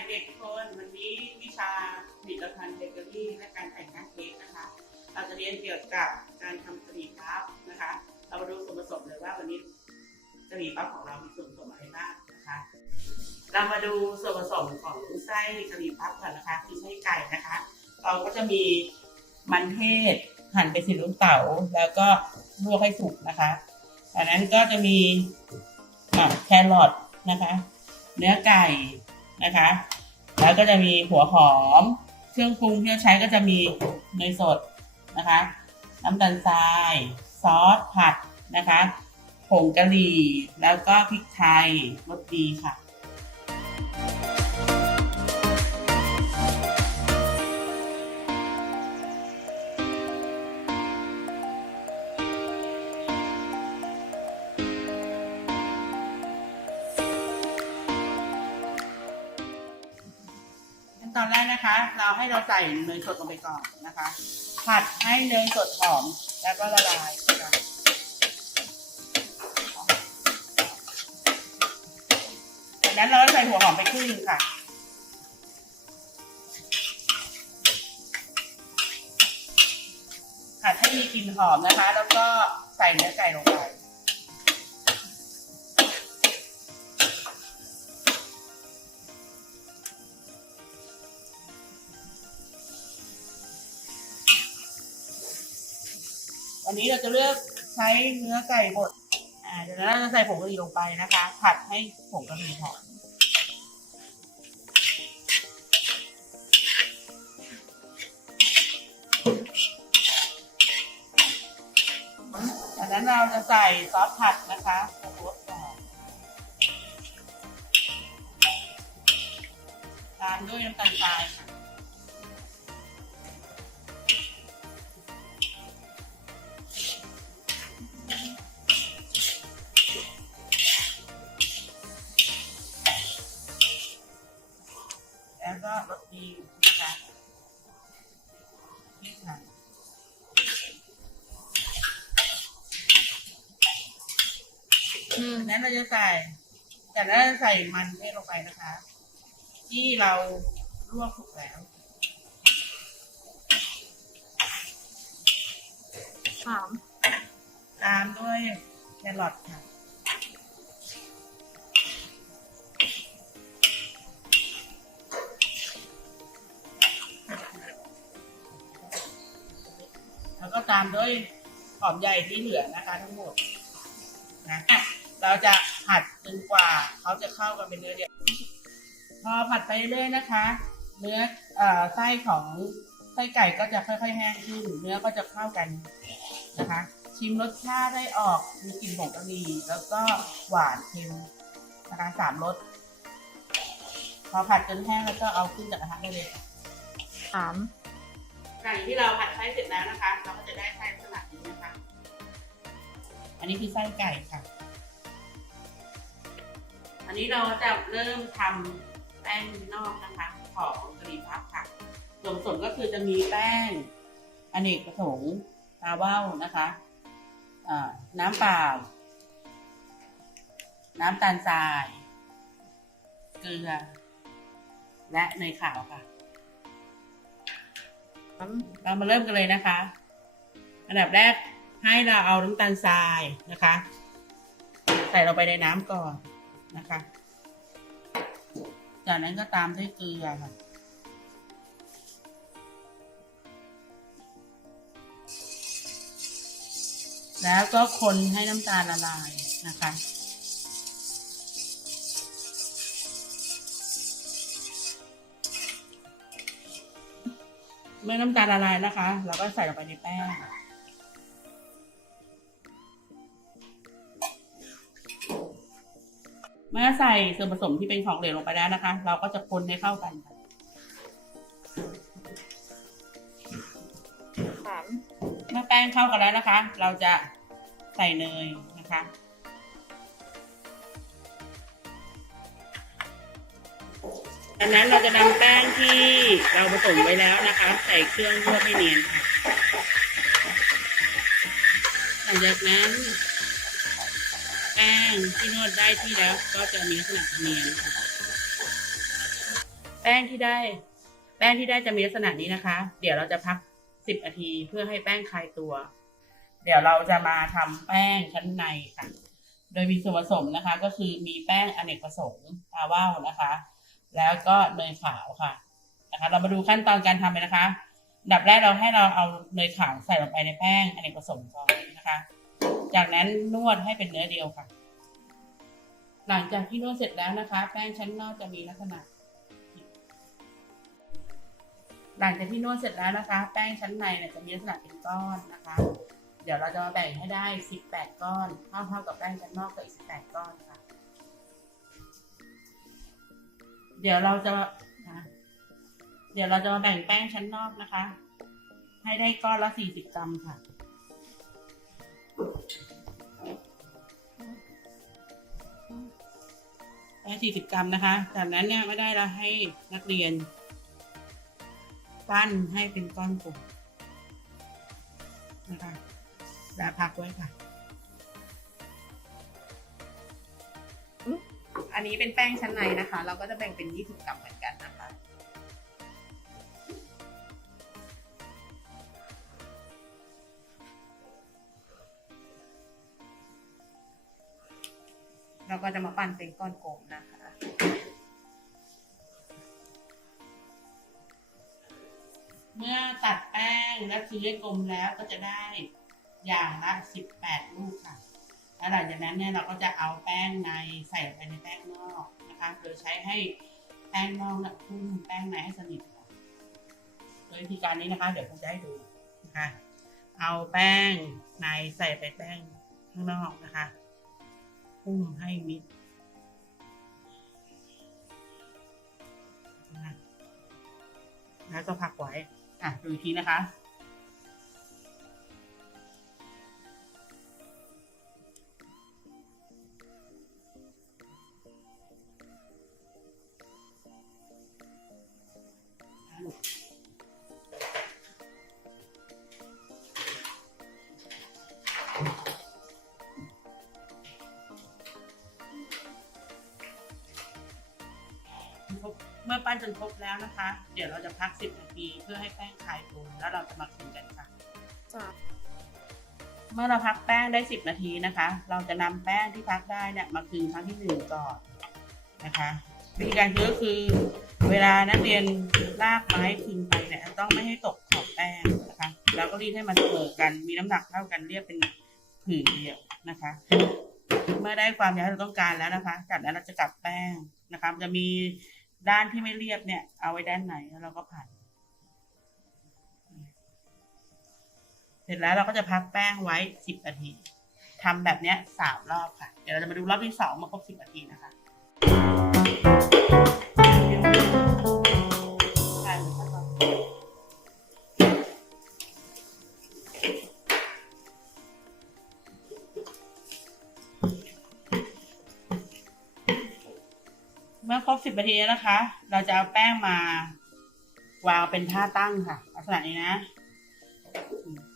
วัยเด็กคนวันนี้วิชาผลิตภัณฑ์เบเกอรี่และการแต่งหน้าเค้กนะคะ เราจะเรียนเกี่ยวกับการทำกะหรี่ปั๊บนะคะ เรามาดูส่วนผสมเลยว่าวันนี้กะหรี่ปั๊บของเรามีส่วนผสมอะไรบ้างนะคะ เรามาดูส่วนผสมของไส้กะหรี่ปั๊บก่อนนะคะ คือไส้ไก่นะคะ เราก็จะมีมันเทศหั่นเป็นสี่ลูกเต๋าแล้วก็ลวกให้สุกนะคะจากนั้นก็จะมีแครอทนะคะ เนื้อไก่ นะคะ แล้วก็จะมีหัวหอม เครื่องปรุงที่เราใช้ก็จะมีเนยสดนะคะ น้ำตาลทราย ซอสผัดนะคะ ผงกะหรี่ แล้วก็พริกไทยรสดีค่ะ ให้เราใส่เนยสดลงไปก่อนนะคะ ผัดให้เนยสดหอมแล้วก็ละลายนะคะจากนั้นเราก็ใส่หัวหอมไปครึ่งหนึงค่ะผัดให้มีกลิ่นหอมนะคะ แล้วก็ใส่เนื้อไก่ลงไป วันนี้เราจะเลือกใช้เนื้อไก่บด อ่าเดี๋ยวเราจะใส่ผงกะหรี่ลงไปนะคะ ผัดให้ผงกะหรี่หอมจากนั้นเราจะใส่ซอสผัดนะคะรสก่อนตามด้วยน้ำตาลทรายค่ะ นั้นเราจะใส่แต่แล้วใส่มันเทศลงไปนะคะ ที่เราลวกสุกแล้วสามตามด้วยแครอทค่ะแล้วก็ตามด้วยหอมใหญ่ที่เหลือนะคะ ทั้งหมดนะ เราจะผัดจนกว่าเขาจะเข้ากันเป็นเนื้อเดียว พอผัดไปเรื่อยๆนะคะ เนื้อเอ่อไส้ของไส้ไก่ก็จะค่อยๆแห้งขึ้น เนื้อก็จะเข้ากันนะคะ ชิมรสชาติได้ออกมีกลิ่นผงกะหรี่แล้วก็หวานเค็มนะคะสามรสพอผัดจนแห้งแล้วก็เอาขึ้นจากกระทะได้เลยค่ะสามไก่ที่เราผัดไส้เสร็จแล้วนะคะ เราก็จะได้ไส้ลักษณะนี้นะคะ อันนี้คือไส้ไก่ค่ะ อันนี้เราจะเริ่มทำแป้งนอกนะคะของกะหรี่พับค่ะส่วนผสมก็คือจะมีแป้งอเนกประสงค์ตาว่าวนะคะน้ำเปล่า น้ำตาลทราย เกลือ และเนยขาวค่ะเรามาเริ่มกันเลยนะคะ อันดับแรกให้เราเอาน้ำตาลทรายนะคะ ใส่ลงไปในน้ำก่อน นะคะ จากนั้นก็ตามด้วยเกลือค่ะ แล้วก็คนให้น้ำตาลละลายนะคะเมื่อน้ำตาลละลายนะคะ เราก็ใส่ลงไปในแป้ง เมื่อใส่ส่วนผสมที่เป็นของเหลวลงไปแล้วนะคะ เราก็จะคนให้เข้ากันค่ะสามเมื่อแป้งเข้ากันแล้วนะคะ เราจะใส่เนยนะคะดังนั้นเราจะนำแป้งที่เราผสมไว้แล้วนะคะ ใส่เครื่องนวดให้เนียนค่ะ หลังจากนั้น ป้งที่นวดได้ที่แล้วก็จะมีลักษณะเนียนค่ะแป้งที่ได้ แป้งที่ได้จะมีลักษณะนี้นะคะ เดี๋ยวเราจะพักสิบนาทีเพื่อให้แป้งคลายตัว เดี๋ยวเราจะมาทำแป้งชั้นในค่ะ โดยมีส่วนผสมนะคะ ก็คือมีแป้งอเนกประสงค์ตาว่าวนะคะ แล้วก็เนยขาวค่ะนะคะ เรามาดูขั้นตอนการทำเลยนะคะดับแรกเราให้เราเอาเนยขาวใส่ลงไปในแป้งอเนกประสงค์ก่อนนะคะ จากนั้นนวดให้เป็นเนื้อเดียวค่ะ หลังจากที่นวดเสร็จแล้วนะคะ แป้งชั้นนอกจะมีลักษณะ หลังจากที่นวดเสร็จแล้วนะคะ แป้งชั้นในเนี่ยจะมีลักษณะเป็นก้อนนะคะ เดี๋ยวเราจะมาแบ่งให้ได้ 18 ก้อนเท่าเท่ากับแป้งชั้นนอกกับอีก18 ก้อนค่ะ เดี๋ยวเราจะนะเดี๋ยวเราจะมาแบ่งแป้งชั้นนอกนะคะ ให้ได้ก้อนละ 40 กรัมค่ะ ได้40กรัมนะคะ จากนั้นเนี่ยไม่ได้เราให้นักเรียน ปั้นให้เป็นก้อนกลมนะคะแล้วพักไว้ค่ะ อันนี้เป็นแป้งชั้นในนะคะ เราก็จะแบ่งเป็น 20 กรัมเหมือน เราก็จะมาปั้นเป็นก้อนกลมนะคะเมื่อตัดแป้งและซื้อให้กลมแล้วก็จะได้อย่างละ18ลูกค่ะ แล้วหลังจากนั้นเนี่ยเราก็จะเอาแป้งในใส่ไปในแป้งนอกนะคะ โดยใช้ให้แป้งนอกนะคุ้มแป้งในให้สนิทค่ะโดยวิธีการนี้นะคะ เดี๋ยวผมจะให้ดูนะคะ เอาแป้งในใส่ไปแป้งข้างนอกนะคะ คลุ้มให้มิดนะแล้วก็พักไว้ อะ ดูอีกทีนะคะเมื่ ปั้นจนครบแล้วนะคะ เดี๋ยวเราจะพัก 10 นาทีเพื่อให้แป้งคลายตัวแล้วเราจะมาคึงกันค่ะ จ้ะเมื่อเราพักแป้งได้ 10 นาทีนะคะ เราจะนำแป้งที่พักได้เนี่ยมาคึงครั้งที่หนึ่งก่อนนะคะวิธีการคือก็คือ เวลานักเรียนลากไม้คึงไปเนี่ยต้องไม่ให้ตกขอบแป้งนะคะ แล้วก็รีดให้มันเสมอกันมีน้ำหนักเท่ากันเรียบเป็นผืนเดียวนะคะ เมื่อได้ความยาวที่เราต้องการแล้วนะคะ จากนั้นเราจะกลับแป้งนะคะมันจะมี ด้านที่ไม่เรียบเนี่ย เอาไว้ด้านไหนแล้วเราก็ผัด เสร็จแล้วเราก็จะพักแป้งไว้สิบนาทีทำแบบเนี้ยสามรอบค่ะ เดี๋ยวเราจะมาดูรอบที่สองมาครบสิบนาทีนะคะ สิบนาทีแล้วนะคะ เราจะเอาแป้งมาวางเป็นท่าตั้งค่ะ ลักษณะนี้นะ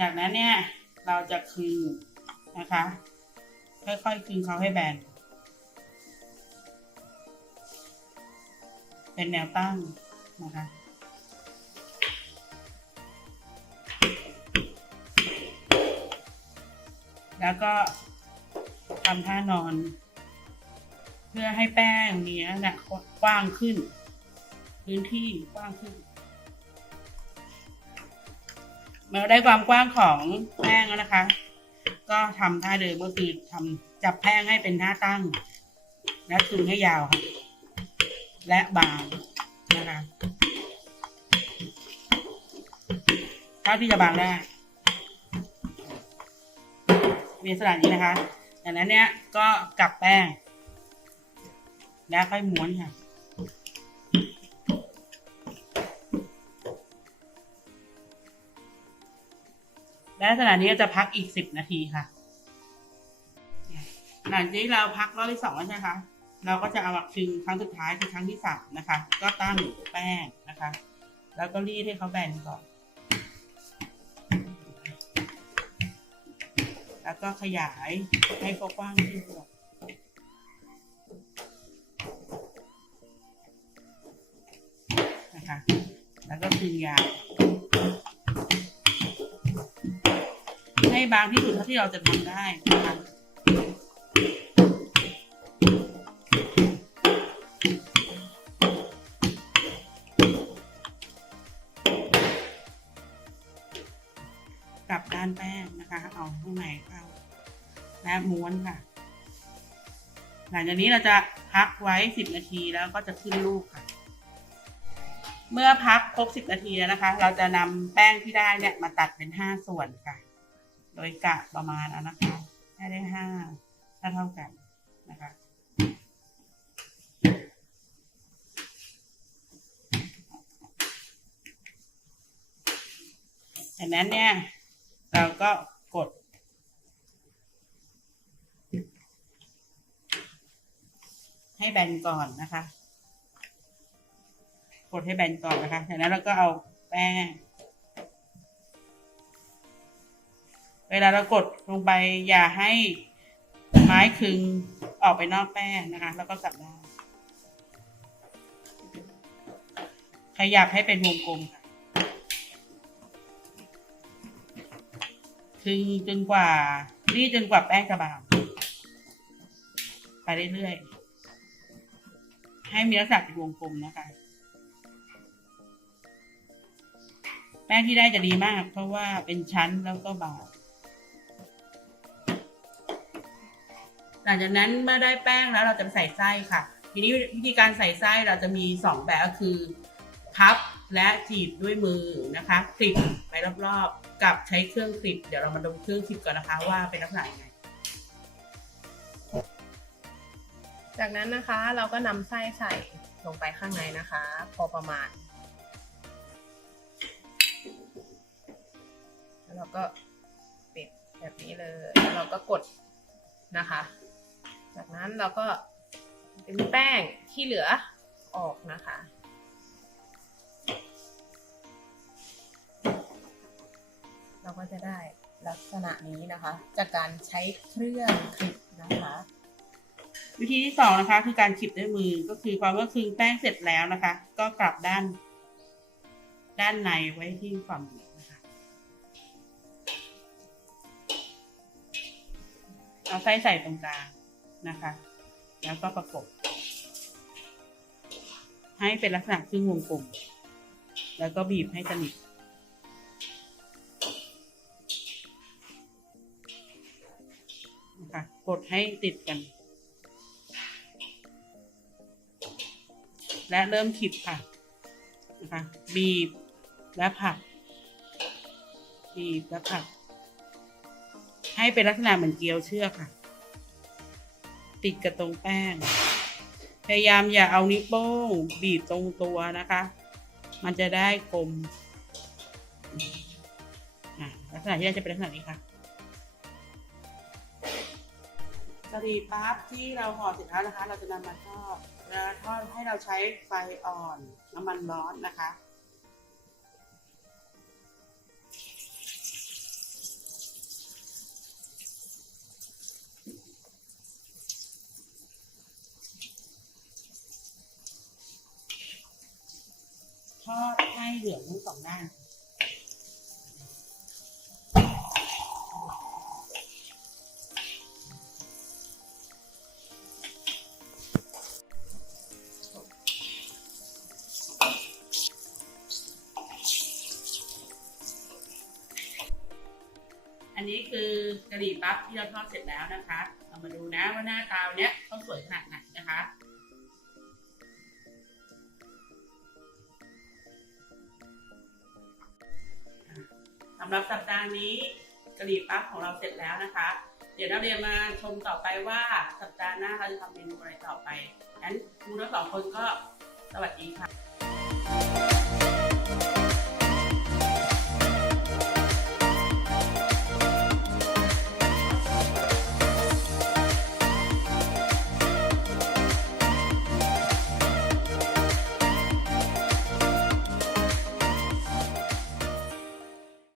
จากนั้นเนี่ยเราจะคืนนะคะ ค่อยๆคืนเขาให้แบน เป็นแนวตั้งนะคะแล้วก็ทำท่านอน เพื่อให้แป้งเนี้ยนะกว้างขึ้น พื้นที่กว้างขึ้นเมื่อได้ความกว้างของแป้งแล้วนะคะ ก็ทำท่าเดิมก็คือทำจับแป้งให้เป็นท่าตั้ง และคึงให้ยาวค่ะ และบางนะคะเท่าที่จะบางได้มีลักษณะนี้นะคะจากนั้นเนี่ยก็กลับแป้ง แล้วค่อยม้วนค่ะและลักษณะนี้ก็จะพักอีกสิบนาทีค่ะ หลังจากที่เราพักรอบที่สองแล้วใช่ไหมคะ เราก็จะเอามาคึงครั้งสุดท้ายคือครั้งที่สามนะคะ ก็ตั้งแป้งนะคะ แล้วก็รีดให้เขาแบนก่อน แล้วก็ขยายให้เขากว้างขึ้นก่อน ค่ะ แล้วก็คืนยาวให้บางที่สุดเท่าที่เราจะทำได้นะคะกลับด้านแป้งนะคะ เอาข้างในเข้าและม้วนค่ะ หลังจากนี้เราจะพักไว้สิบนาทีแล้วก็จะขึ้นลูกค่ะ เมื่อพักครบสิบนาทีแล้วนะคะ เราจะนำแป้งที่ได้เนี่ยมาตัดเป็นห้าส่วนค่ะ โดยกะประมาณเอานะคะให้ได้ห้าเท่ากันนะคะจากนั้นเนี่ย เราก็กด ให้แบนก่อนนะคะ กดให้แบนก่อนนะคะจากนั้นเราก็เอาแป้ง เวลาเรากดลงไปอย่าให้ไม้คึงออกไปนอกแป้งนะคะ แล้วก็กลับด้านขยับให้เป็นวงกลมค่ะคือจนกว่ารีดจนกว่าแป้งจะบางไปเรื่อยๆให้มีลักษณะเป็นวงกลมนะคะ แป้งที่ได้จะดีมาก เพราะว่าเป็นชั้นแล้วก็บางหลังจากนั้นเมื่อได้แป้งแล้วเราจะใส่ไส้ค่ะ ทีนี้วิธีการใส่ไส้เราจะมีสองแบบก็คือ พับและจีบด้วยมือนะคะคลิปไปรอบๆ กับใช้เครื่องคลิปเดี๋ยวเรามาดูเครื่องคลิปก่อนนะคะว่าเป็นลักษณะยังไง จากนั้นนะคะเราก็นำไส้ใส่ลงไปข้างในนะคะ พอประมาณ แล้วเราก็ปิดแบบนี้เลยแล้วเราก็กดนะคะ จากนั้นเราก็เป็นแป้งที่เหลือออกนะคะเราก็จะได้ลักษณะนี้นะคะ จากการใช้เครื่องคลิปนะคะ วิธีที่สองนะคะคือการขีดด้วยมือก็คือความว่าคือแป้งเสร็จแล้วนะคะ ก็กลับด้าน ด้านในไว้ที่ฝ่ามือนะคะเอาไส้ใส่ตรงกลางนะคะ แล้วก็ประกบ ให้เป็นลักษณะครึ่งวงกลม แล้วก็บีบให้สนิทนะคะกดให้ติดกัน และเริ่มขีดค่ะนะคะบีบ และผักบีบและผัก ให้เป็นลักษณะเหมือนเกลียวเชือกค่ะ ติดกับตรงแป้ง พยายามอย่าเอานิ้วโป้งบีบตรงตัวนะคะ มันจะได้กลมลักษณะที่ได้จะเป็นลักษณะนี้ค่ะกะหรี่ปั๊บที่เราห่อเสร็จแล้วนะคะ เราจะนำมาทอดเวลาทอดให้เราใช้ไฟอ่อนน้ำมันร้อนนะคะ เหลืองทั้งสองด้านอันนี้คือกะหรี่ปั๊บที่เราทอดเสร็จแล้วนะคะ เรามาดูนะว่าหน้าตาเนี้ยเขาสวยขนาดไหนนะคะ หรับสัปดาห์นี้กะหรี่ปั๊บของเราเสร็จแล้วนะคะ เดี๋ยวเราเรียนมาชมต่อไปว่าสัปดาห์หน้าเราจะทำเมนูอะไรต่อไปงั้นครูทั้งสองคนก็สวัสดีค่ะ